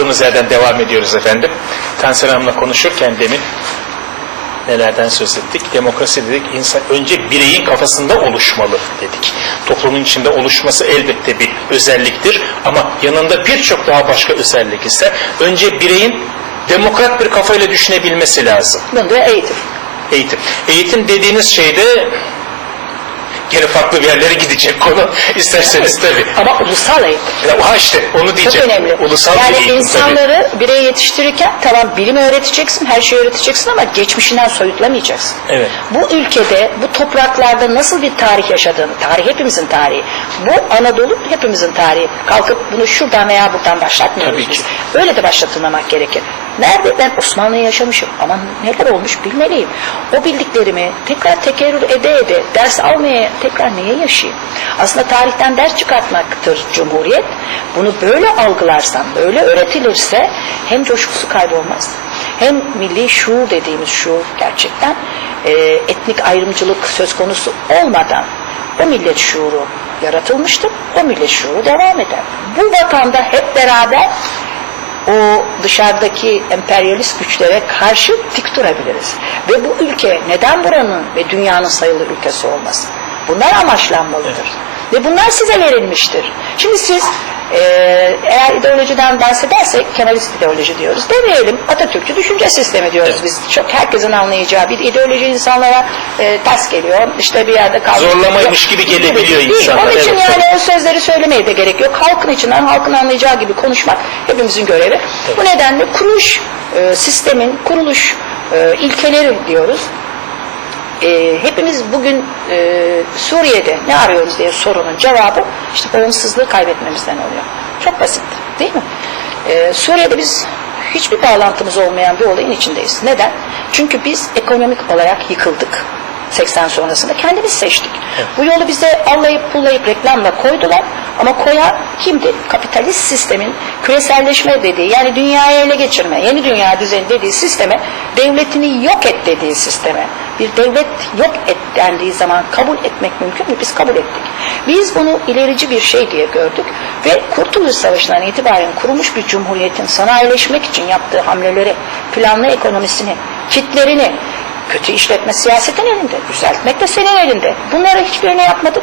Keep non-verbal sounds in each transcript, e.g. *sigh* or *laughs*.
kaldığımız yerden devam ediyoruz efendim. Tansel Hanım'la konuşurken demin nelerden söz ettik? Demokrasi dedik, insan önce bireyin kafasında oluşmalı dedik. Toplumun içinde oluşması elbette bir özelliktir ama yanında birçok daha başka özellik ise önce bireyin demokrat bir kafayla düşünebilmesi lazım. Bunu da eğitim. Eğitim. Eğitim dediğiniz şeyde gene farklı bir yerlere gidecek konu. İsterseniz tabii. Ama ulusal eğitim. Ya, ha işte onu Çok diyeceğim. önemli. Ulusal yani eğitim tabii. insanları birey yetiştirirken tamam bilim öğreteceksin, her şeyi öğreteceksin ama geçmişinden soyutlamayacaksın. Evet. Bu ülkede, bu topraklarda nasıl bir tarih yaşadığını, tarih hepimizin tarihi. Bu Anadolu hepimizin tarihi. Kalkıp bunu şuradan veya buradan başlatmıyoruz Tabii ki. biz. Öyle de başlatılmamak gerekir. Nerede ben Osmanlı'yı yaşamışım ama neler olmuş bilmeliyim. O bildiklerimi tekrar tekerrür ede ede ders almaya tekrar neye yaşayayım? Aslında tarihten ders çıkartmaktır Cumhuriyet. Bunu böyle algılarsan, böyle öğretilirse hem coşkusu kaybolmaz hem milli şuur dediğimiz şuur gerçekten e, etnik ayrımcılık söz konusu olmadan o millet şuuru yaratılmıştır. O millet şuuru devam eder. Bu vatanda hep beraber o dışarıdaki emperyalist güçlere karşı dik durabiliriz. Ve bu ülke neden buranın ve dünyanın sayılı ülkesi olmasın? Bunlar amaçlanmalıdır. Ve bunlar size verilmiştir. Şimdi siz e, eğer ideolojiden bahsedersek Kemalist ideoloji diyoruz. Demeyelim Atatürkçü düşünce sistemi diyoruz Evet. biz. Çok herkesin anlayacağı bir ideoloji insanlara e, ters geliyor. İşte bir yerde kaldı. Zorlamaymış gibi gelebiliyor Değil. insanlara, Onun için evet. yani o sözleri söylemeye de gerek yok. Halkın içinden halkın anlayacağı gibi konuşmak hepimizin görevi. Bu nedenle kuruluş e, sistemin kuruluş e, ilkeleri diyoruz. E, hepimiz bugün e, Suriye'de ne arıyoruz diye sorunun cevabı işte bağımsızlığı kaybetmemizden oluyor. Çok basit değil mi? E, Suriye'de biz hiçbir bağlantımız olmayan bir olayın içindeyiz. Neden? Çünkü biz ekonomik olarak yıkıldık. 80 sonrasında kendimiz seçtik. Bu yolu bize allayıp pullayıp reklamla koydular ama koyan kimdi? Kapitalist sistemin küreselleşme dediği yani dünyayı ele geçirme, yeni dünya düzeni dediği sisteme devletini yok et dediği sisteme bir devlet yok et dendiği zaman kabul etmek mümkün mü? Biz kabul ettik. Biz bunu ilerici bir şey diye gördük ve Kurtuluş Savaşı'ndan itibaren kurulmuş bir cumhuriyetin sanayileşmek için yaptığı hamleleri, planlı ekonomisini, kitlerini, kötü işletme siyasetin elinde, düzeltmek de senin elinde. Bunları hiçbirini yapmadık.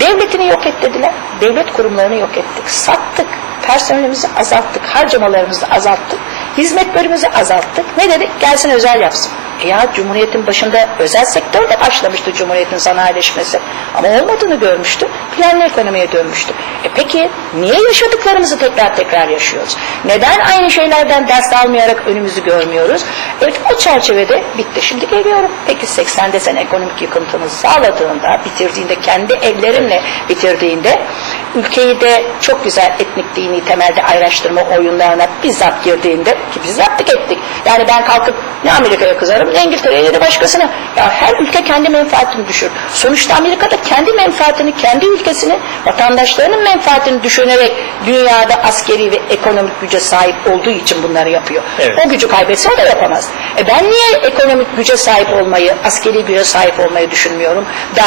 Devletini yok et dediler, devlet kurumlarını yok ettik, sattık, personelimizi azalttık, harcamalarımızı azalttık, hizmetlerimizi azalttık. Ne dedik? Gelsin özel yapsın. Ya Cumhuriyet'in başında özel sektörle başlamıştı Cumhuriyet'in sanayileşmesi. Ama olmadığını görmüştü. Planlı ekonomiye dönmüştü. E peki niye yaşadıklarımızı tekrar tekrar yaşıyoruz? Neden aynı şeylerden ders almayarak önümüzü görmüyoruz? Evet o çerçevede bitti. Şimdi geliyorum. Peki 80'de sen ekonomik yıkıntını sağladığında, bitirdiğinde, kendi ellerinle bitirdiğinde ülkeyi de çok güzel etnik dini temelde ayrıştırma oyunlarına bizzat girdiğinde ki biz yaptık ettik. Yani ben kalkıp ne Amerika'ya kızarım İngiltere'ye ya da başkasına. Ya her ülke kendi menfaatini düşür. Sonuçta Amerika'da kendi menfaatini, kendi ülkesini, vatandaşlarının menfaatini düşünerek dünyada askeri ve ekonomik güce sahip olduğu için bunları yapıyor. Evet. O gücü kaybetse o da yapamaz. E ben niye ekonomik güce sahip olmayı, askeri güce sahip olmayı düşünmüyorum da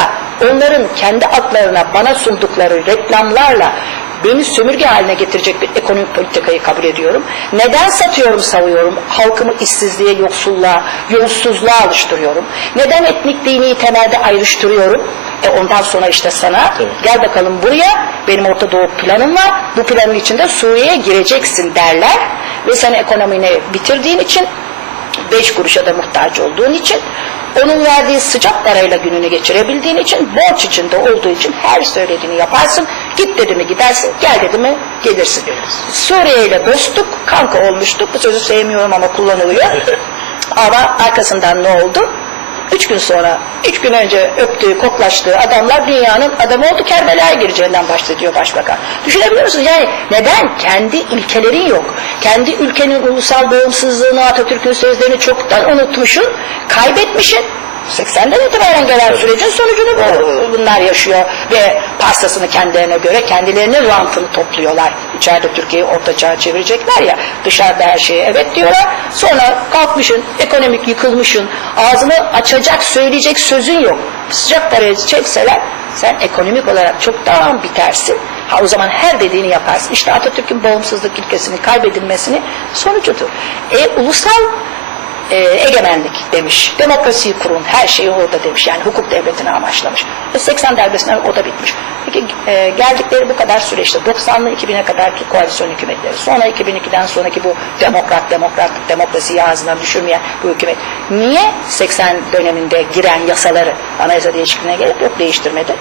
onların kendi aklarına bana sundukları reklamlarla beni sömürge haline getirecek bir ekonomik politikayı kabul ediyorum. Neden satıyorum, savuyorum? Halkımı işsizliğe, yoksulluğa, yolsuzluğa alıştırıyorum. Neden etnik dini temelde ayrıştırıyorum? E ondan sonra işte sana Tabii. gel bakalım buraya benim Orta Doğu planım var. Bu planın içinde Suriye'ye gireceksin derler ve sen ekonomini bitirdiğin için beş kuruşa da muhtaç olduğun için onun verdiği sıcak parayla gününü geçirebildiğin için borç içinde olduğu için her söylediğini yaparsın. Git dedi mi gidersin, gel dedi mi gelirsin. Suriye ile dostluk, kanka olmuştuk. Bu sözü sevmiyorum ama kullanılıyor. *laughs* ama arkasından ne oldu? Üç gün sonra, üç gün önce öptüğü, koklaştığı adamlar dünyanın adamı oldu Kerbela'ya gireceğinden bahsediyor başbakan. Düşünebiliyor musunuz? Yani neden? Kendi ilkelerin yok. Kendi ülkenin ulusal bağımsızlığını, Atatürk'ün sözlerini çoktan unutmuşsun, kaybetmişsin. 80'den itibaren gelen sürecin sonucunu bu- bunlar yaşıyor ve pastasını kendilerine göre kendilerinin rantını topluyorlar. İçeride Türkiye'yi orta çağa çevirecekler ya dışarıda her şeye evet diyorlar. Sonra kalkmışın ekonomik yıkılmışın ağzını açacak söyleyecek sözün yok. Sıcak parayı çekseler sen ekonomik olarak çok daha bitersin. Ha o zaman her dediğini yaparsın. İşte Atatürk'ün bağımsızlık ilkesinin kaybedilmesinin sonucudur. E, ulusal e, egemenlik demiş. Demokrasiyi kurun, her şeyi orada demiş. Yani hukuk devletini amaçlamış. E, 80 darbesinden o da bitmiş. Peki e, geldikleri bu kadar süreçte 90'lı 2000'e kadarki koalisyon hükümetleri, sonra 2002'den sonraki bu demokrat demokrat demokrasiyi ağzından düşürmeyen bu hükümet niye 80 döneminde giren yasaları anayasa değişikliğine gerek yok değiştirmedi?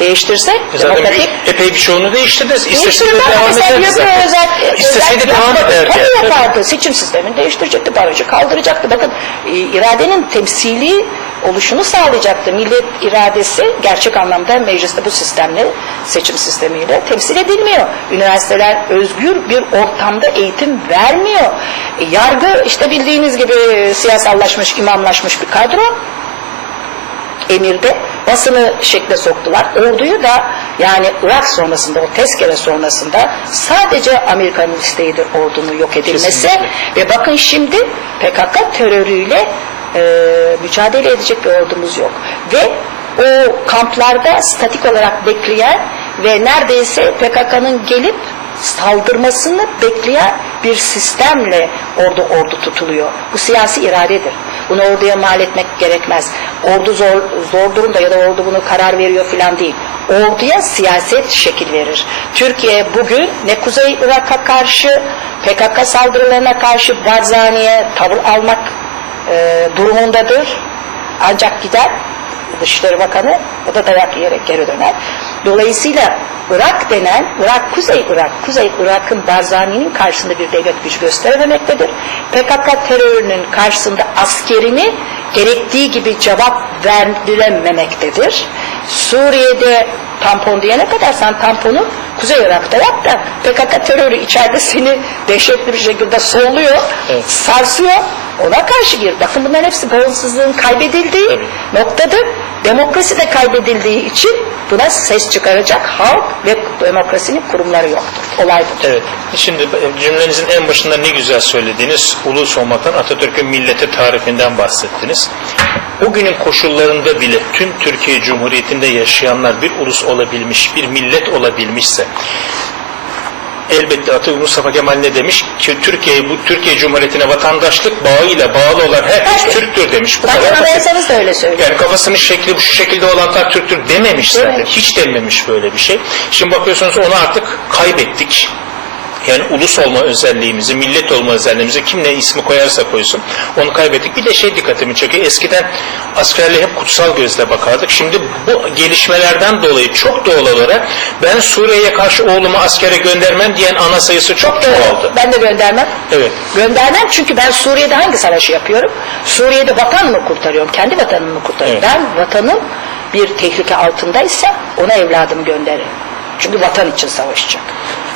Değiştirse E Zaten demokratik bir, epey bir çoğunu değiştirdiniz. İstese de Değiştirmez. devam ederdi zaten. özel, İsteseydi devam ederdi. Tabii. yapardı. Seçim sistemini değiştirecekti. Barajı kaldıracaktı. Bakın e, iradenin temsili oluşunu sağlayacaktı. Millet iradesi gerçek anlamda mecliste bu sistemle, seçim sistemiyle temsil edilmiyor. Üniversiteler özgür bir ortamda eğitim vermiyor. E, yargı işte bildiğiniz gibi siyasallaşmış, imamlaşmış bir kadro emirde basını şekle soktular. Orduyu da yani Irak sonrasında o tezkere sonrasında sadece Amerika'nın isteğidir ordunun yok edilmesi Kesinlikle. ve bakın şimdi PKK terörüyle e, mücadele edecek bir ordumuz yok. Ve o kamplarda statik olarak bekleyen ve neredeyse PKK'nın gelip saldırmasını bekleyen bir sistemle ordu ordu tutuluyor. Bu siyasi iradedir. Bunu orduya mal etmek gerekmez. Ordu zor, zor durumda ya da ordu bunu karar veriyor filan değil. Orduya siyaset şekil verir. Türkiye bugün ne Kuzey Irak'a karşı PKK saldırılarına karşı Barzani'ye tavır almak e, durumundadır. Ancak gider Dışişleri Bakanı o da dayak yiyerek geri döner. Dolayısıyla Irak denen, Irak Kuzey Irak, Kuzey Irak'ın Barzani'nin karşısında bir devlet gücü gösterememektedir. PKK terörünün karşısında askerini gerektiği gibi cevap verdirememektedir. Suriye'de tampon diyene kadar sen tamponu Kuzey Irak'ta yap da PKK terörü içeride seni dehşetli bir şekilde solluyor, Evet. sarsıyor. Ona karşı gir. Bakın bunların hepsi bağımsızlığın kaybedildiği Tabii. noktadır. Demokrasi de kaybedildiği için buna ses çıkaracak halk ve demokrasinin kurumları yoktur. Olay budur. Evet. Şimdi cümlenizin en başında ne güzel söylediğiniz ulus olmaktan Atatürk'ün millete tarifinden bahsettiniz. Bugünün koşullarında bile tüm Türkiye Cumhuriyeti'nde yaşayanlar bir ulus olabilmiş, bir millet olabilmişse elbette Atatürk Mustafa Kemal ne demiş? Ki Türkiye bu Türkiye Cumhuriyeti'ne vatandaşlık bağıyla bağlı olan herkes Tabii. Türktür demiş. Bu Zaten anayasanız da öyle söylüyor. Yani kafasının şekli bu şu şekilde olanlar Türktür dememiş zaten. Hiç dememiş böyle bir şey. Şimdi bakıyorsunuz onu artık kaybettik. Yani ulus olma özelliğimizi, millet olma özelliğimizi kim ne ismi koyarsa koysun onu kaybettik. Bir de şey dikkatimi çekiyor. Eskiden askerliğe hep kutsal gözle bakardık. Şimdi bu gelişmelerden dolayı çok doğal olarak ben Suriye'ye karşı oğlumu askere göndermem diyen ana sayısı çok çoğaldı. Ben de göndermem. Evet. Göndermem çünkü ben Suriye'de hangi savaşı yapıyorum? Suriye'de vatan mı kurtarıyorum? Kendi vatanımı mı kurtarıyorum? Evet. Ben vatanım bir tehlike altındaysa ona evladımı gönderirim. Çünkü vatan için savaşacak.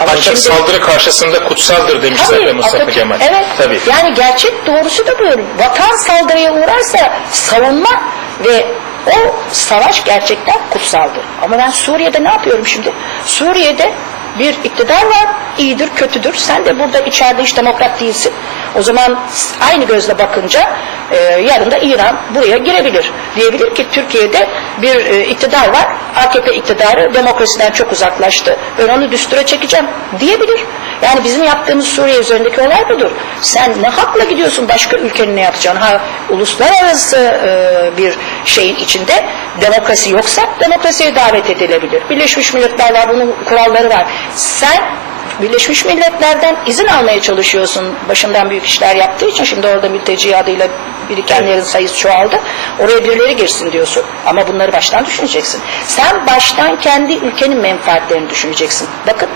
Ama Ancak şimdi- saldırı karşısında kutsaldır demiş Tabii, Mustafa Kemal. Evet. Tabii. Yani gerçek doğrusu da böyle. Vatan saldırıya uğrarsa savunma ve o savaş gerçekten kutsaldır. Ama ben Suriye'de ne yapıyorum şimdi? Suriye'de bir iktidar var, iyidir, kötüdür. Sen de burada içeride hiç demokrat değilsin. O zaman aynı gözle bakınca e, yarın da İran buraya girebilir. Diyebilir ki Türkiye'de bir e, iktidar var, AKP iktidarı demokrasiden çok uzaklaştı. Ben onu düstura çekeceğim diyebilir. Yani bizim yaptığımız Suriye üzerindeki olay budur. Sen ne hakla gidiyorsun başka ülkenin ne yapacağını? Ha uluslararası e, bir şeyin içinde demokrasi yoksa demokrasiye davet edilebilir. Birleşmiş Milletler var, bunun kuralları var. Sen Birleşmiş Milletler'den izin almaya çalışıyorsun başından büyük işler yaptığı için şimdi orada mülteci adıyla birikenlerin sayısı çoğaldı. Oraya birileri girsin diyorsun. Ama bunları baştan düşüneceksin. Sen baştan kendi ülkenin menfaatlerini düşüneceksin. Bakın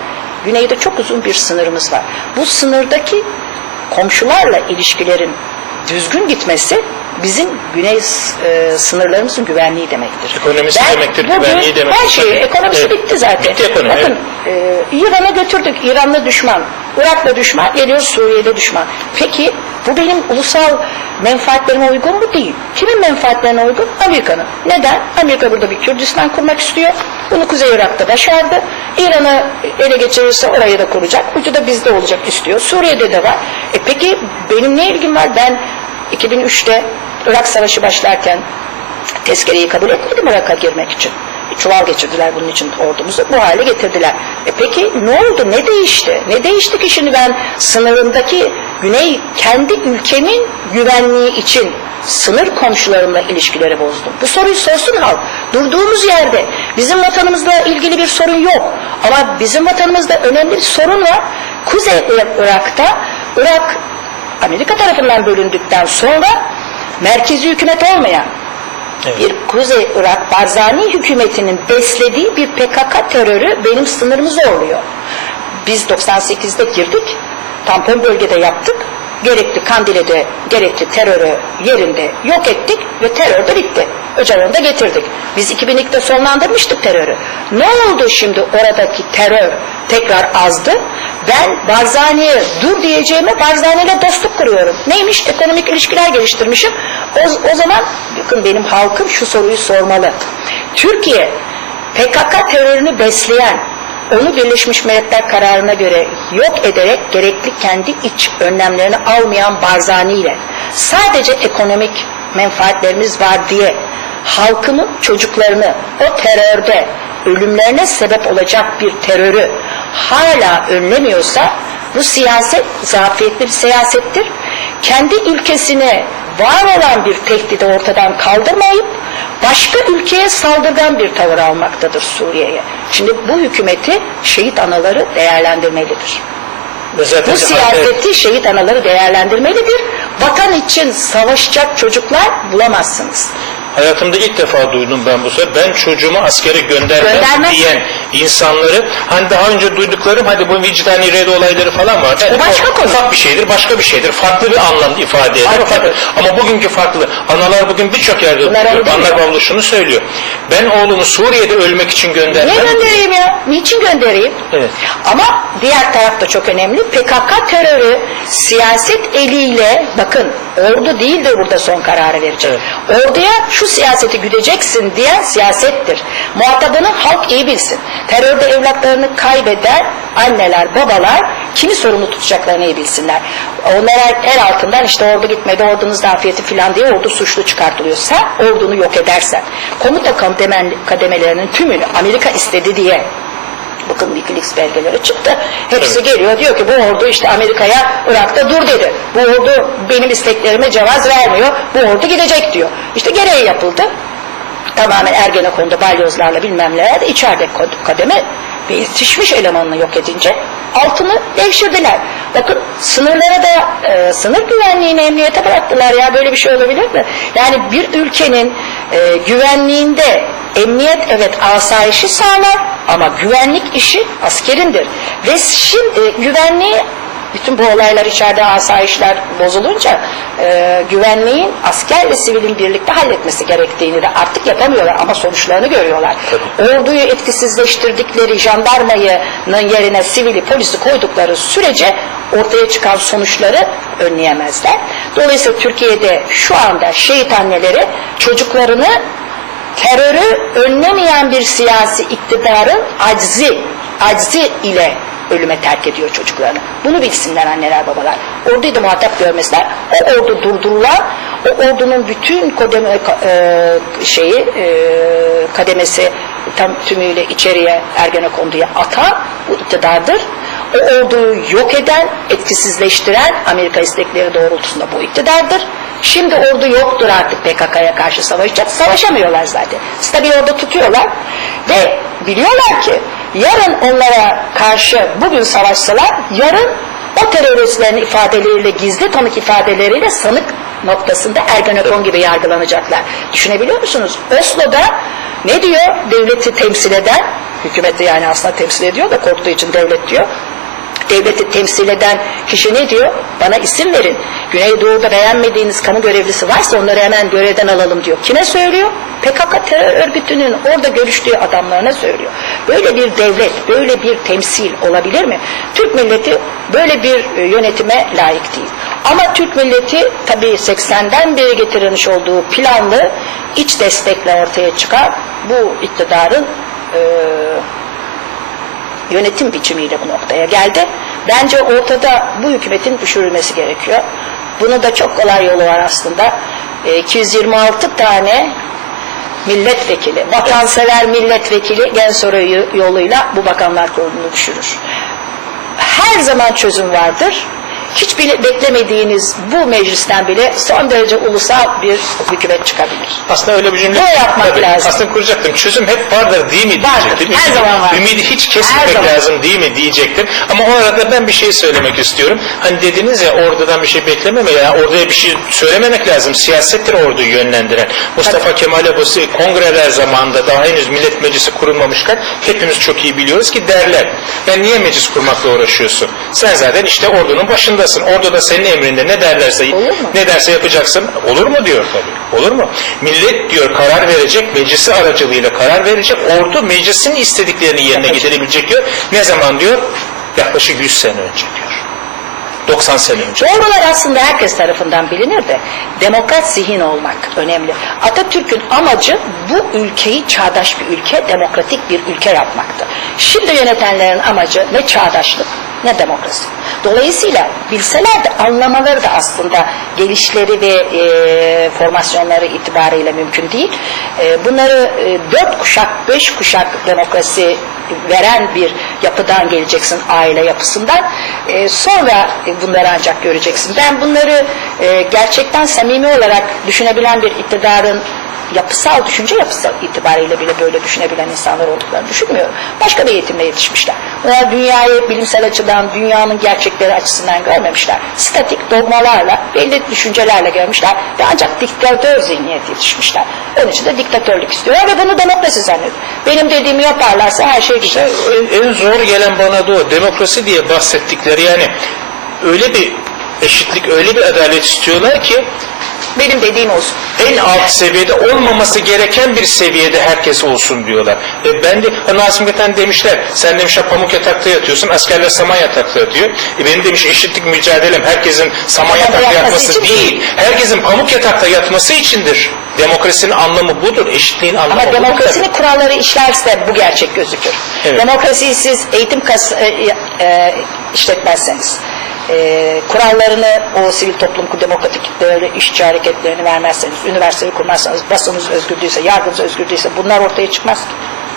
güneyde çok uzun bir sınırımız var. Bu sınırdaki komşularla ilişkilerin düzgün gitmesi bizim güney e, sınırlarımızın güvenliği demektir. Ekonomisi demektir, bugün güvenliği demektir. Her şey, ekonomisi Evet. bitti zaten. Bitti ekonomi, Bakın e, İran'a götürdük. İran'la düşman. Irak'la düşman. Geliyor Suriye'de düşman. Peki Bu benim ulusal menfaatlerime uygun mu? Değil. Kimin menfaatlerine uygun? Amerika'nın. Neden? Amerika burada bir Kürdistan kurmak istiyor. Bunu Kuzey Irak'ta başardı. İran'ı ele geçirirse orayı da kuracak. Ucu da bizde olacak istiyor. Suriye'de de var. E peki benim ne ilgim var? Ben 2003'te Irak Savaşı başlarken tezkereyi kabul etmedim Irak'a girmek için. Çuval geçirdiler bunun için ordumuzu. Bu hale getirdiler. E peki ne oldu? Ne değişti? Ne değişti ki şimdi ben sınırındaki Güney kendi ülkemin güvenliği için sınır komşularımla ilişkileri bozdum. Bu soruyu sorsun halk. Durduğumuz yerde bizim vatanımızla ilgili bir sorun yok. Ama bizim vatanımızda önemli bir sorun var. Kuzey Irak'ta Irak Amerika tarafından bölündükten sonra merkezi hükümet olmayan Evet. bir Kuzey Irak Barzani hükümetinin beslediği bir PKK terörü benim sınırımı zorluyor. Biz 98'de girdik, tampon bölgede yaptık, gerekli Kandile'de gerekli terörü yerinde yok ettik ve terör de bitti. Öcalan'ı da getirdik. Biz 2002'de sonlandırmıştık terörü. Ne oldu şimdi oradaki terör tekrar azdı? Ben Barzani'ye dur diyeceğime Barzani'yle dostluk kuruyorum. Neymiş? Ekonomik ilişkiler geliştirmişim. O, o zaman bakın benim halkım şu soruyu sormalı. Türkiye PKK terörünü besleyen onu Birleşmiş Milletler kararına göre yok ederek gerekli kendi iç önlemlerini almayan Barzani ile sadece ekonomik menfaatlerimiz var diye halkının çocuklarını o terörde ölümlerine sebep olacak bir terörü hala önlemiyorsa bu siyaset zafiyetli bir siyasettir. Kendi ülkesine var olan bir tehdidi ortadan kaldırmayıp başka ülkeye saldırgan bir tavır almaktadır Suriye'ye. Şimdi bu hükümeti şehit anaları değerlendirmelidir. Bu siyaseti şehit anaları değerlendirmelidir. Vatan için savaşacak çocuklar bulamazsınız. Hayatımda ilk defa duydum ben bu sefer. Ben çocuğumu askere göndermem Göndermez. diyen insanları hani daha önce duyduklarım hadi bu vicdani red olayları falan var. Yani başka o konu. Ufak bir şeydir, başka bir şeydir. Farklı bir anlam ifade eder. Tabii, Fakat- Ama bugünkü farklı. Analar bugün birçok yerde Bunlar öyle değil Anlar mi? şunu söylüyor. Ben oğlumu Suriye'de ölmek için göndermem. Niye göndereyim ya? Niçin göndereyim? Evet. Ama diğer taraf da çok önemli. PKK terörü siyaset eliyle bakın ordu değildir burada son kararı verecek. Orduya şu siyaseti güdeceksin diyen siyasettir. Muhatabını halk iyi bilsin. Terörde evlatlarını kaybeden anneler, babalar kimi sorumlu tutacaklarını iyi bilsinler. Onlara el altından işte ordu gitmedi, ordunun zafiyeti filan diye ordu suçlu çıkartılıyor. Sen ordunu yok edersen, komuta kademelerinin tümünü Amerika istedi diye Bakın Wikileaks belgeleri çıktı. Hepsi Evet. geliyor diyor ki bu ordu işte Amerika'ya Irak'ta dur dedi. Bu ordu benim isteklerime cevaz vermiyor. Bu ordu gidecek diyor. İşte gereği yapıldı. Tamamen Ergenekon'da balyozlarla bilmem nelerde içeride kademe ve yetişmiş elemanını yok edince altını devşirdiler. Bakın sınırlara da e, sınır güvenliğini emniyete bıraktılar ya böyle bir şey olabilir mi? Yani bir ülkenin e, güvenliğinde emniyet evet asayişi sağlar ama güvenlik işi askerindir. Ve şimdi e, güvenliği bütün bu olaylar içeride asayişler bozulunca e, güvenliğin asker ve sivilin birlikte halletmesi gerektiğini de artık yapamıyorlar ama sonuçlarını görüyorlar. Orduyu etkisizleştirdikleri jandarmayının yerine sivili polisi koydukları sürece ortaya çıkan sonuçları önleyemezler. Dolayısıyla Türkiye'de şu anda şehit anneleri çocuklarını terörü önlemeyen bir siyasi iktidarın aczi, aczi ile ölüme terk ediyor çocuklarını. Bunu bilsinler anneler babalar. Orduyu da muhatap görmezler. O ordu durdurulan, o ordunun bütün kodeme, e, şeyi e, kademesi tam tümüyle içeriye Ergenekon'duya atan bu iktidardır. O orduyu yok eden, etkisizleştiren Amerika istekleri doğrultusunda bu iktidardır. Şimdi ordu yoktur artık PKK'ya karşı savaşacak. Savaşamıyorlar zaten. Stabil orada tutuyorlar ve biliyorlar ki yarın onlara karşı bugün savaşsalar yarın o teröristlerin ifadeleriyle gizli tanık ifadeleriyle sanık noktasında Ergenekon gibi yargılanacaklar. Düşünebiliyor musunuz? Oslo'da ne diyor devleti temsil eden hükümeti yani aslında temsil ediyor da korktuğu için devlet diyor devleti temsil eden kişi ne diyor? Bana isim verin. Güneydoğu'da beğenmediğiniz kamu görevlisi varsa onları hemen görevden alalım diyor. Kime söylüyor? PKK terör örgütünün orada görüştüğü adamlarına söylüyor. Böyle bir devlet, böyle bir temsil olabilir mi? Türk milleti böyle bir e, yönetime layık değil. Ama Türk milleti tabii 80'den beri getirilmiş olduğu planlı iç destekle ortaya çıkar. Bu iktidarın e, yönetim biçimiyle bu noktaya geldi. Bence ortada bu hükümetin düşürülmesi gerekiyor. Bunu da çok kolay yolu var aslında. E, 226 tane milletvekili, vatansever milletvekili gen soruyu yoluyla bu bakanlar kurulunu düşürür. Her zaman çözüm vardır. Hiç beklemediğiniz bu meclisten bile son derece ulusal bir hükümet çıkabilir. Aslında öyle bir cümle Böyle yapmak lazım. Aslında kuracaktım. Çözüm hep vardır değil mi Vardır. diyecektim. Her zaman vardır. Ümidi hiç kesmemek lazım değil mi diyecektim. Ama o arada ben bir şey söylemek istiyorum. Hani dediniz ya ordudan bir şey beklememe ya orduya bir şey söylememek lazım. Siyasettir orduyu yönlendiren. Mustafa Kemal Abusi kongreler zamanında daha henüz millet meclisi kurulmamışken hepimiz çok iyi biliyoruz ki derler. Ya niye meclis kurmakla uğraşıyorsun? Sen zaten işte ordunun başındasın. Ordu da senin emrinde ne derlerse ne derse yapacaksın. Olur mu diyor tabii. Olur mu? Millet diyor karar verecek, meclisi aracılığıyla karar verecek. Ordu meclisin istediklerini yerine getirebilecek diyor. Ne zaman diyor? Yaklaşık 100 sene önce diyor. 90 sene önce. Doğrular aslında herkes tarafından bilinir de demokrat zihin olmak önemli. Atatürk'ün amacı bu ülkeyi çağdaş bir ülke, demokratik bir ülke yapmaktı. Şimdi yönetenlerin amacı ne çağdaşlık ne demokrasi. Dolayısıyla bilseler de anlamaları da aslında gelişleri ve e, formasyonları itibariyle mümkün değil. E, bunları e, dört kuşak, beş kuşak demokrasi veren bir yapıdan geleceksin aile yapısından. E, sonra bunları ancak göreceksin. Ben bunları e, gerçekten samimi olarak düşünebilen bir iktidarın yapısal düşünce yapısı itibariyle bile böyle düşünebilen insanlar olduklarını düşünmüyorum. Başka bir eğitimle yetişmişler. Onlar dünyayı bilimsel açıdan, dünyanın gerçekleri açısından görmemişler. Statik dogmalarla, belli düşüncelerle görmüşler ve ancak diktatör zihniyet yetişmişler. Onun için de diktatörlük istiyorlar ve bunu demokrasi zannediyor. Benim dediğimi yaparlarsa her şey güzel. En, en zor gelen bana da o. Demokrasi diye bahsettikleri yani öyle bir eşitlik, öyle bir adalet istiyorlar ki Benim dediğim olsun. en alt seviyede olmaması gereken bir seviyede herkes olsun diyorlar. E ben de Göten demişler sen demişler pamuk yatakta yatıyorsun askerler saman yatakta yatıyor. E benim demiş eşitlik mücadelem herkesin saman Yatakta yatması değil. Herkesin pamuk yatakta yatması içindir. Demokrasinin anlamı budur. Eşitliğin anlamı Ama budur. demokrasinin kuralları işlerse bu gerçek gözükür. Evet. Demokrasiyi siz eğitim kas, e, e, işletmezseniz, e, kurallarını o sivil toplum demokratik böyle işçi hareketlerini vermezseniz, üniversiteyi kurmazsanız, basınınız özgür değilse, yargınız özgür değilse bunlar ortaya çıkmaz ki.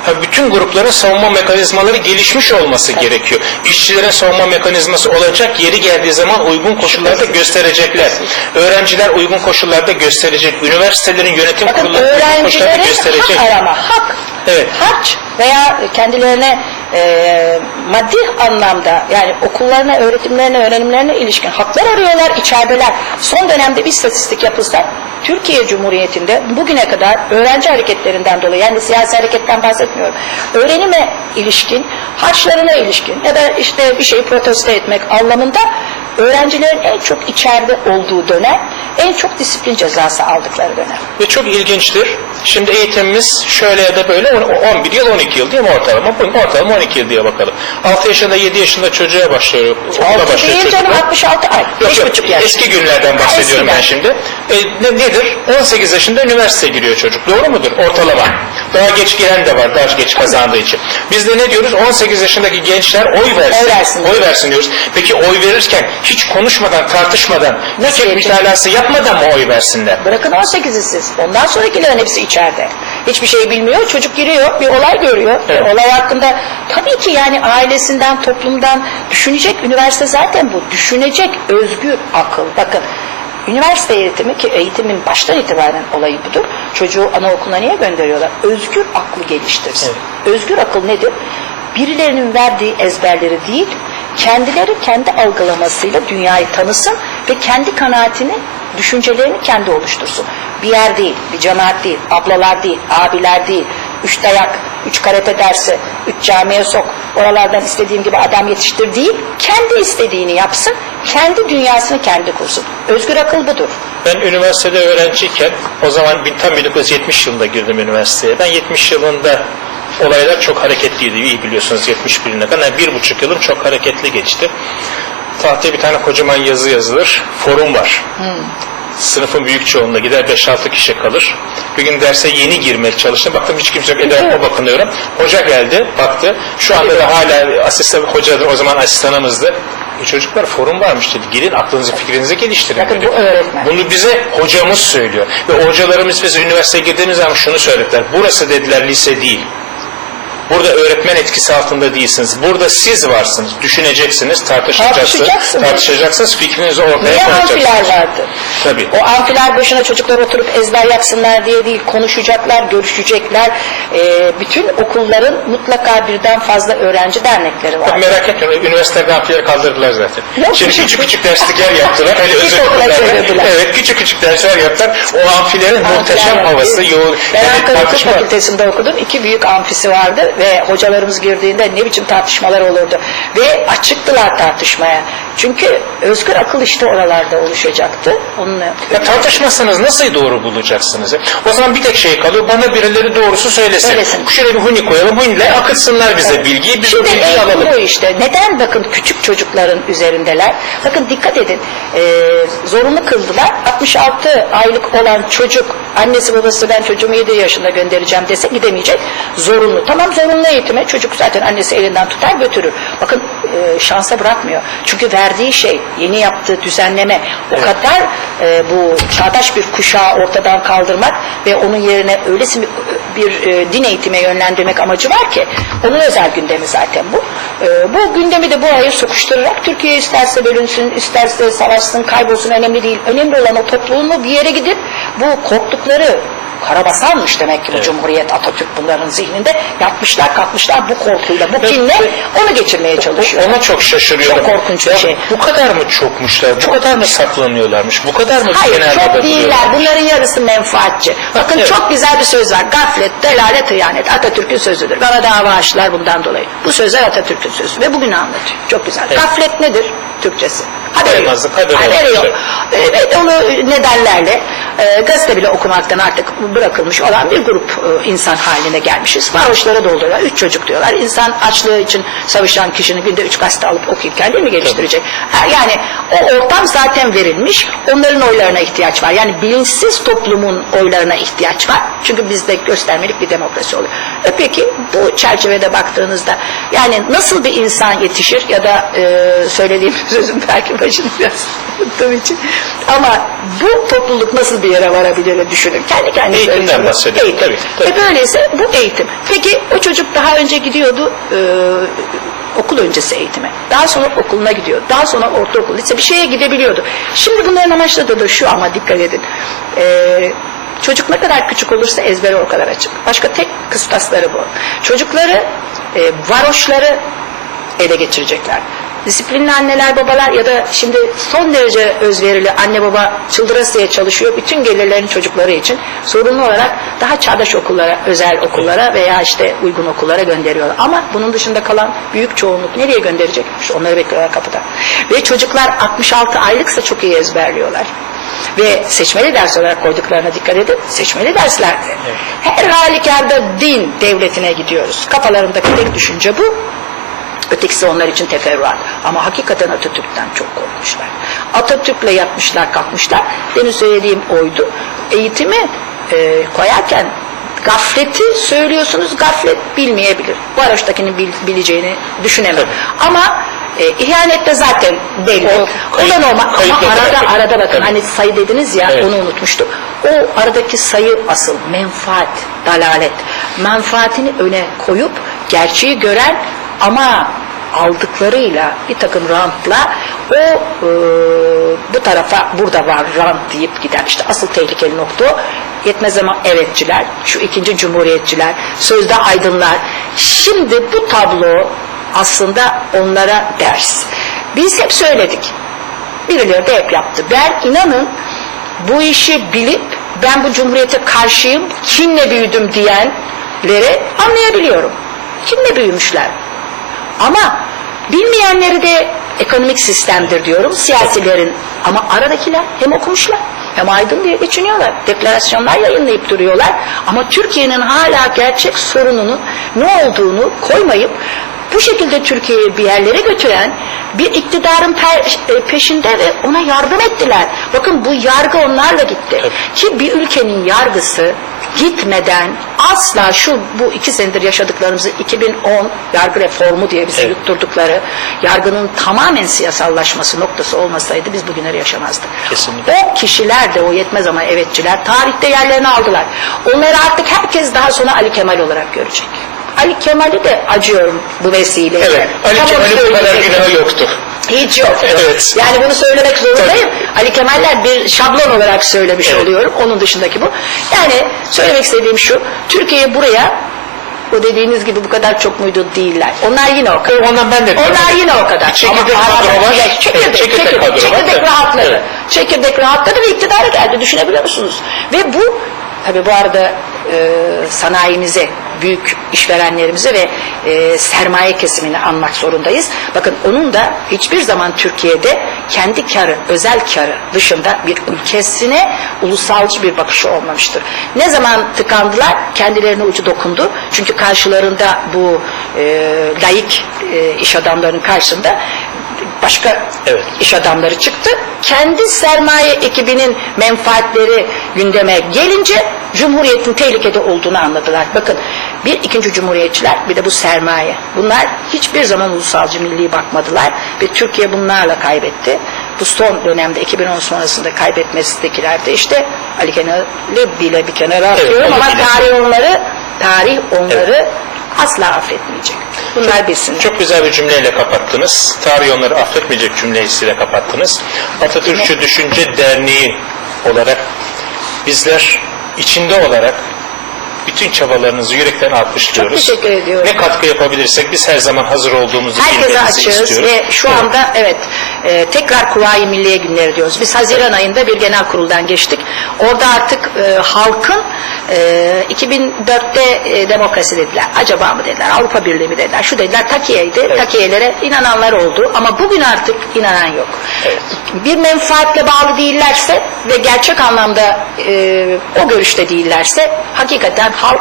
Ha, bütün grupların savunma mekanizmaları gelişmiş olması gerekiyor. İşçilerin savunma mekanizması olacak, yeri geldiği zaman uygun koşullarda gösterecekler. Öğrenciler uygun koşullarda gösterecek. Üniversitelerin yönetim Bakın kurulları uygun koşullarda gösterecek. hak arama, hak, Evet. harç veya kendilerine e, maddi anlamda yani okullarına, öğretimlerine, öğrenimlerine ilişkin haklar arıyorlar, içerideler. Son dönemde bir istatistik yapılsa Türkiye Cumhuriyeti'nde bugüne kadar öğrenci hareketlerinden dolayı yani siyasi hareketten bahsetmiyorum. Öğrenime ilişkin, harçlarına ilişkin ya da işte bir şeyi protesto etmek anlamında öğrencilerin en çok içeride olduğu dönem, en çok disiplin cezası aldıkları dönem. Ve çok ilginçtir. Şimdi eğitimimiz şöyle ya da böyle on- 11 yıl 12 yıl değil mi ortalama? Bu Ortalama 12 yıl diye bakalım. 6 yaşında 7 yaşında çocuğa başlıyor. Okula başlıyor değil canım çocuklar. 66 ay. Yok, yok, yaş. Eski günlerden bahsediyorum ben şimdi. E, ne- nedir? 18 yaşında üniversite giriyor çocuk. Doğru mudur? Ortalama. Daha geç giren de var. Daha geç kazandığı için. Biz de ne diyoruz? 18 yaşındaki gençler oy versin. Oy versin. Oy versin diyoruz. Peki oy verirken hiç konuşmadan, tartışmadan, Nasıl nükhet verecek? mütalası yapmadan mı oy versinler? Bırakın 18'i siz. Ondan sonrakilerin hepsi içeride. Hiçbir şey bilmiyor. Çocuk giriyor, bir olay görüyor. Evet. Olay hakkında tabii ki yani ailesinden, toplumdan düşünecek. Üniversite zaten bu. Düşünecek özgür akıl. Bakın üniversite eğitimi ki eğitimin baştan itibaren olayı budur. Çocuğu anaokuluna niye gönderiyorlar? Özgür aklı geliştirsin. Özgür akıl nedir? Birilerinin verdiği ezberleri değil, kendileri kendi algılamasıyla dünyayı tanısın ve kendi kanaatini düşüncelerini kendi oluştursun. Bir yer değil, bir cemaat değil, ablalar değil, abiler değil, üç dayak üç karate dersi, üç camiye sok, oralardan istediğim gibi adam yetiştir değil, kendi istediğini yapsın, kendi dünyasını kendi kursun. Özgür akıl budur. Ben üniversitede öğrenciyken o zaman tam 1970 yılında girdim üniversiteye. Ben 70 yılında olaylar çok hareketliydi. İyi biliyorsunuz 71 yılına kadar. Bir buçuk yılım çok hareketli geçti. Tahtaya bir tane kocaman yazı yazılır. Forum var. Sınıfın büyük çoğunluğuna gider 5-6 kişi kalır. Bir gün derse yeni girmeye çalıştım. Baktım hiç kimse yok. Etrafıma bakınıyorum. Hoca geldi, baktı. Şu anda da hala asistan hocadır. O zaman asistanımızdı. E çocuklar forum varmış dedi. Girin aklınızı fikrinizi geliştirin Bakın dedi. bu öğretmen. Bunu bize hocamız söylüyor. Ve hocalarımız bize üniversiteye girdiğimiz zaman şunu söylediler. Burası dediler lise değil. Burada öğretmen etkisi altında değilsiniz. Burada siz varsınız. Düşüneceksiniz, tartışacaksınız. Tartışacaksınız. Tartışacaksınız, fikrinizi ortaya Niye koyacaksınız. amfiler vardı? Tabii. O amfiler başına çocuklar oturup ezber yapsınlar diye değil, konuşacaklar, görüşecekler. Ee, bütün okulların mutlaka birden fazla öğrenci dernekleri var. Merak etmeyin, üniversitede amfileri kaldırdılar zaten. Yok. Şimdi küçük küçük derslikler yaptılar. Hani dilerim. çevirdiler. Evet, küçük küçük dersler yaptılar. O amfilerin muhteşem Amfiler havası, yoğun. Ben Yani Ankara Tıp Fakültesi'nde okudum. İki büyük amfisi vardı ve hocalarımız girdiğinde ne biçim tartışmalar olurdu. Ve açıktılar tartışmaya. Çünkü özgür akıl işte oralarda oluşacaktı. Onunla Ya tartışmazsanız nasıl doğru bulacaksınız? O zaman bir tek şey kalıyor. Bana birileri doğrusu söylesin. Söylesin. Şöyle bir huni koyalım. Huniyle akıtsınlar bize bilgiyi. Biz o Şimdi bilgiyi eğitim alalım. bu işte. Neden bakın küçük çocukların üzerindeler? Bakın dikkat edin. Ee, zorunlu kıldılar. 66 aylık olan çocuk annesi babası ben çocuğumu 7 yaşında göndereceğim dese gidemeyecek. Zorunlu. Tamam zorunlu eğitime çocuk zaten annesi elinden tutar götürür. Bakın e, şansa bırakmıyor. Çünkü verdiği şey yeni yaptığı düzenleme o kadar e, bu çağdaş bir kuşağı ortadan kaldırmak ve onun yerine öylesi bir, bir e, din eğitime yönlendirmek amacı var ki onun özel gündemi zaten bu. E, bu gündemi de bu ayı sokuşturarak Türkiye isterse bölünsün, isterse savaşsın, kaybolsun önemli değil. Önemli olan o topluluğun bir yere gidip bu korktukları Karabasanmış demek ki bu Cumhuriyet Atatürk bunların zihninde yapmışlar kalkmışlar bu korkuyla bu kinle onu geçirmeye çalışıyor. Ona çok şaşırıyorum. Çok korkunç bir Ya şey. Bu kadar mı çokmuşlar? Bu kadar mı saklanıyorlarmış? Bu kadar mı Hayır çok değiller. Bunların yarısı menfaatçi. Bakın Evet. çok güzel bir söz var. Gaflet, delalet, hıyanet. Atatürk'ün sözüdür. Bana dava açtılar bundan dolayı. Bu sözler Atatürk'ün sözü ve bugün anlatıyor. Çok güzel. Evet. Gaflet nedir Türkçesi? Haberi yok. Haberi Haberi yok. Evet onu nedenlerle e, gazete bile okumaktan artık bırakılmış olan bir grup e, insan haline gelmişiz. Varoşları dolduruyorlar. Üç çocuk diyorlar. İnsan açlığı için savaşan kişinin günde üç gazete alıp okuyup kendini mi geliştirecek? Ha, yani o ortam zaten verilmiş. Onların oylarına ihtiyaç var. Yani bilinçsiz toplumun oylarına ihtiyaç var. Çünkü bizde göstermelik bir demokrasi oluyor. E peki bu çerçevede baktığınızda yani nasıl bir insan yetişir ya da e, söylediğim sözün belki başını biraz unuttuğum için ama bu topluluk nasıl bir yere varabilir düşünün. Kendi kendinize Eğitimden bahsediyorum. Eğitim. Tabii, tabii. E böyleyse bu eğitim. Peki o çocuk daha önce gidiyordu e, okul öncesi eğitime. Daha sonra okuluna gidiyor. Daha sonra ortaokul, lise bir şeye gidebiliyordu. Şimdi bunların amaçladığı da şu ama dikkat edin. E, çocuk ne kadar küçük olursa ezberi o kadar açık. Başka tek kıstasları bu. Çocukları, e, varoşları ele geçirecekler. Disiplinli anneler babalar ya da şimdi son derece özverili anne baba çıldırasıya çalışıyor. Bütün gelirlerini çocukları için sorunlu olarak daha çağdaş okullara, özel okullara veya işte uygun okullara gönderiyorlar. Ama bunun dışında kalan büyük çoğunluk nereye gönderecek? İşte onları bekliyorlar kapıda. Ve çocuklar 66 aylıksa çok iyi ezberliyorlar. Ve seçmeli ders olarak koyduklarına dikkat edin. Seçmeli derslerde. Her halükarda din devletine gidiyoruz. Kafalarındaki tek düşünce bu. Ötekisi onlar için teferruat. Ama hakikaten Atatürk'ten çok korkmuşlar. Atatürk'le yatmışlar kalkmışlar. Benim söylediğim oydu. Eğitimi e, koyarken gafleti söylüyorsunuz. Gaflet bilmeyebilir. Varoş'takinin bil, bileceğini düşünemem. Ama e, ihanet de zaten belli. O O, da normal. Ama arada, arada bakın hani sayı dediniz ya Evet. onu unutmuştum. O aradaki sayı asıl menfaat, dalalet. Menfaatini öne koyup gerçeği gören ama aldıklarıyla bir takım rantla o e, bu tarafa burada var rant deyip giden işte asıl tehlikeli nokta o. Yetmez ama evetçiler, şu ikinci cumhuriyetçiler, sözde aydınlar. Şimdi bu tablo aslında onlara ders. Biz hep söyledik. Birileri de hep yaptı. Ben inanın bu işi bilip ben bu cumhuriyete karşıyım, kinle büyüdüm diyen bilenlere anlayabiliyorum. Kimle büyümüşler? Ama bilmeyenleri de ekonomik sistemdir diyorum siyasilerin. Ama aradakiler hem okumuşlar hem aydın diye geçiniyorlar. Deklarasyonlar yayınlayıp duruyorlar. Ama Türkiye'nin hala gerçek sorununun ne olduğunu koymayıp bu şekilde Türkiye'yi bir yerlere götüren bir iktidarın e, peşinde ve ona yardım ettiler. Bakın bu yargı onlarla gitti. Ki bir ülkenin yargısı gitmeden asla şu bu iki senedir yaşadıklarımızı 2010 yargı reformu diye bizi Evet. yutturdukları yargının tamamen siyasallaşması noktası olmasaydı biz bugünleri yaşamazdık. Kesinlikle. O kişiler de o yetmez ama evetçiler tarihte yerlerini aldılar. Onları artık herkes daha sonra Ali Kemal olarak görecek. Ali Kemal'i de acıyorum bu vesileyle. Evet. Ali Tam onu Kemal'in bu kadar günahı yoktu. Hiç yok. Evet. Yani bunu söylemek zorundayım. Ali Kemaller bir şablon olarak söylemiş Evet. oluyorum. Onun dışındaki bu. Yani söylemek istediğim şu. Türkiye buraya o dediğiniz gibi bu kadar çok muydu değiller. Onlar yine o kadar. Ondan ben de Onlar yine o kadar. Çekirdek kadro var. Çekirdek, çekirdek çekirdek, çekirdek rahatladı. Evet. Çekirdek rahatladı ve iktidara geldi. Düşünebiliyor musunuz? Ve bu tabi bu arada e, sanayimize, büyük işverenlerimize ve e, sermaye kesimini anmak zorundayız. Bakın onun da hiçbir zaman Türkiye'de kendi karı, özel karı dışında bir ülkesine ulusalcı bir bakışı olmamıştır. Ne zaman tıkandılar kendilerine ucu dokundu. Çünkü karşılarında bu e, layık e, iş adamlarının karşısında başka Evet. iş adamları çıktı. Kendi sermaye ekibinin menfaatleri gündeme gelince Cumhuriyet'in tehlikede olduğunu anladılar. Bakın bir ikinci cumhuriyetçiler bir de bu sermaye. Bunlar hiçbir zaman ulusalcı milli bakmadılar ve Türkiye bunlarla kaybetti. Bu son dönemde 2010 sonrasında kaybetmesindekiler de işte Ali Kenar'ı bile bir kenara atıyorum onu ama tarih onları tarih onları asla affetmeyecek. Bunlar bilsinler. Çok güzel bir cümleyle kapattınız. Tarih onları affetmeyecek cümlesiyle kapattınız. Atatürkçü Düşünce Derneği olarak bizler içinde olarak bütün çabalarınızı yürekten alkışlıyoruz. Çok teşekkür ediyorum. Ne katkı yapabilirsek biz her zaman hazır olduğumuzu Herkese açığız istiyoruz. ve şu Evet. anda evet e, tekrar Kuvayi Milliye Günleri diyoruz. Biz Haziran ayında bir genel kuruldan geçtik. Orada artık e, halkın e, 2004'te e, demokrasi dediler. Acaba mı dediler? Avrupa Birliği mi dediler? Şu dediler Takiye'ydi. Takiyelere inananlar oldu ama bugün artık inanan yok. Evet. Bir menfaatle bağlı değillerse ve gerçek anlamda e, o görüşte değillerse hakikaten halk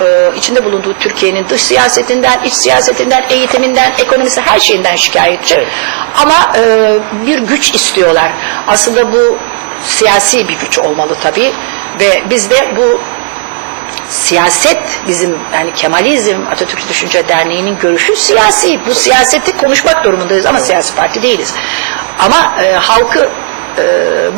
e, içinde bulunduğu Türkiye'nin dış siyasetinden, iç siyasetinden, eğitiminden, ekonomisi her şeyinden şikayetçi. Evet. Ama e, bir güç istiyorlar. Aslında bu siyasi bir güç olmalı tabii ve biz de bu siyaset bizim yani Kemalizm Atatürk Düşünce Derneği'nin görüşü siyasi. Bu siyaseti konuşmak durumundayız ama siyasi parti değiliz. Ama e, halkı e,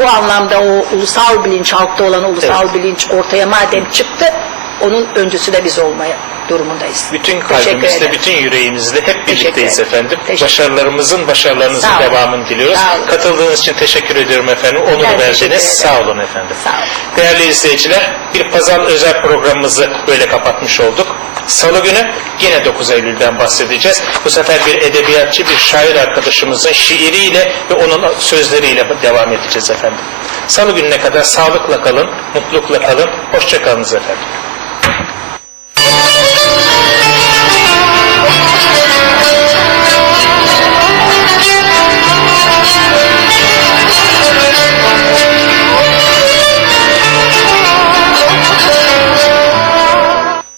bu anlamda o ulusal bilinç, halkta olan ulusal Evet. bilinç ortaya madem çıktı onun öncüsü de biz olmaya durumundayız. Bütün kalbimizle, bütün yüreğimizle hep birlikteyiz efendim. Başarılarımızın, başarılarınızın Sağ olun. devamını diliyoruz. Sağ olun. Katıldığınız için teşekkür ediyorum efendim. Onur Ben verdiniz. Sağ olun efendim. Sağ olun. Değerli izleyiciler, bir pazar özel programımızı böyle kapatmış olduk. Salı günü yine 9 Eylül'den bahsedeceğiz. Bu sefer bir edebiyatçı, bir şair arkadaşımızın şiiriyle ve onun sözleriyle devam edeceğiz efendim. Salı gününe kadar sağlıkla kalın, mutlulukla kalın. Hoşça kalınız efendim.